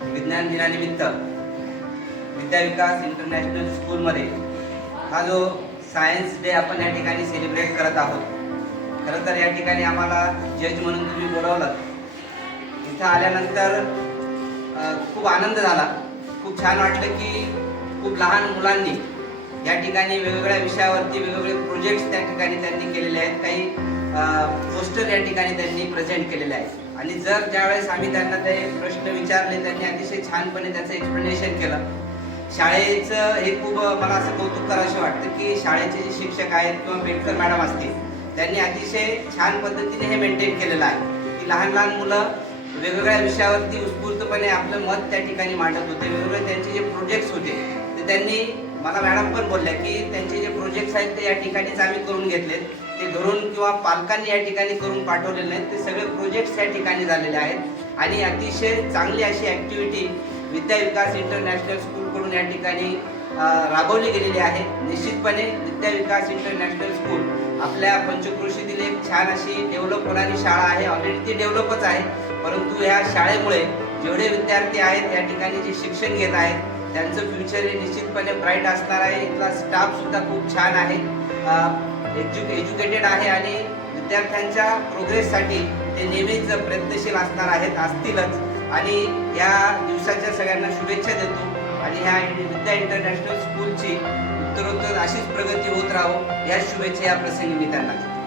विज्ञान दिनानिमित्त विद्या विकास इंटरनॅशनल स्कूलमध्ये हा जो सायन्स डे आपण या ठिकाणी सेलिब्रेट करत आहोत। खरं तर या ठिकाणी आम्हाला जज म्हणून तुम्ही बोलावलं। इथं आल्यानंतर खूप आनंद झाला, खूप छान वाटलं की खूप लहान मुलांनी या ठिकाणी वेगवेगळ्या विषयावरती वेगवेगळे प्रोजेक्ट्स त्या ठिकाणी त्यांनी केलेले आहेत। काही पोस्टर या ठिकाणी त्यांनी प्रेझेंट केलेले आहेत आणि जर ज्यावेळेस आम्ही त्यांना ते प्रश्न विचारले त्यांनी अतिशय छानपणे त्याचं एक्सप्लेनेशन केलं। शाळेचं हे खूप मला असं कौतुक करावंसं वाटतं की शाळेचे जे शिक्षक आहेत किंवा बेडकर मॅडम असतील त्यांनी अतिशय छान पद्धतीने हे मेंटेन केलेलं आहे की लहान लहान मुलं वेगवेगळ्या विषयावरती उत्स्फूर्तपणे आपलं मत त्या ठिकाणी मांडत होते। वेगवेगळे त्यांचे जे प्रोजेक्ट्स होते ते त्यांनी मला मॅडम पण बोलल्या की त्यांचे जे प्रोजेक्ट्स आहेत ते या ठिकाणीच आम्ही करून घेतलेत, ते घरून किंवा पालकांनी या ठिकाणी करून पाठवलेले नाहीत, ते सगळे प्रोजेक्ट्स या ठिकाणी झालेले आहेत आणि अतिशय चांगली अशी ॲक्टिव्हिटी विद्या विकास इंटरनॅशनल स्कूलकडून या ठिकाणी राबवली गेलेली आहे। निश्चितपणे विद्या विकास इंटरनॅशनल स्कूल आपल्या पंचक्रोशीतील एक छान अशी डेव्हलप होणारी शाळा आहे। ऑलरेडी ती डेव्हलपच आहे, परंतु ह्या शाळेमुळे जेवढे विद्यार्थी आहेत या ठिकाणी जे शिक्षण घेत आहेत त्यांचं फ्युचर हे निश्चितपणे ब्राईट असणार आहे। इथला स्टाफ सुद्धा खूप छान आहे, एज्युकेटेड आहे आणि विद्यार्थ्यांच्या प्रोग्रेससाठी ते नेहमीच प्रयत्नशील असतीलच आणि या दिवसाच्या सगळ्यांना शुभेच्छा देतो आणि ह्या विद्या इंटरनॅशनल स्कूलची उत्तरोत्तर अशीच प्रगती होत राहो या शुभेच्छा या प्रसंगी मी त्यांना देतो।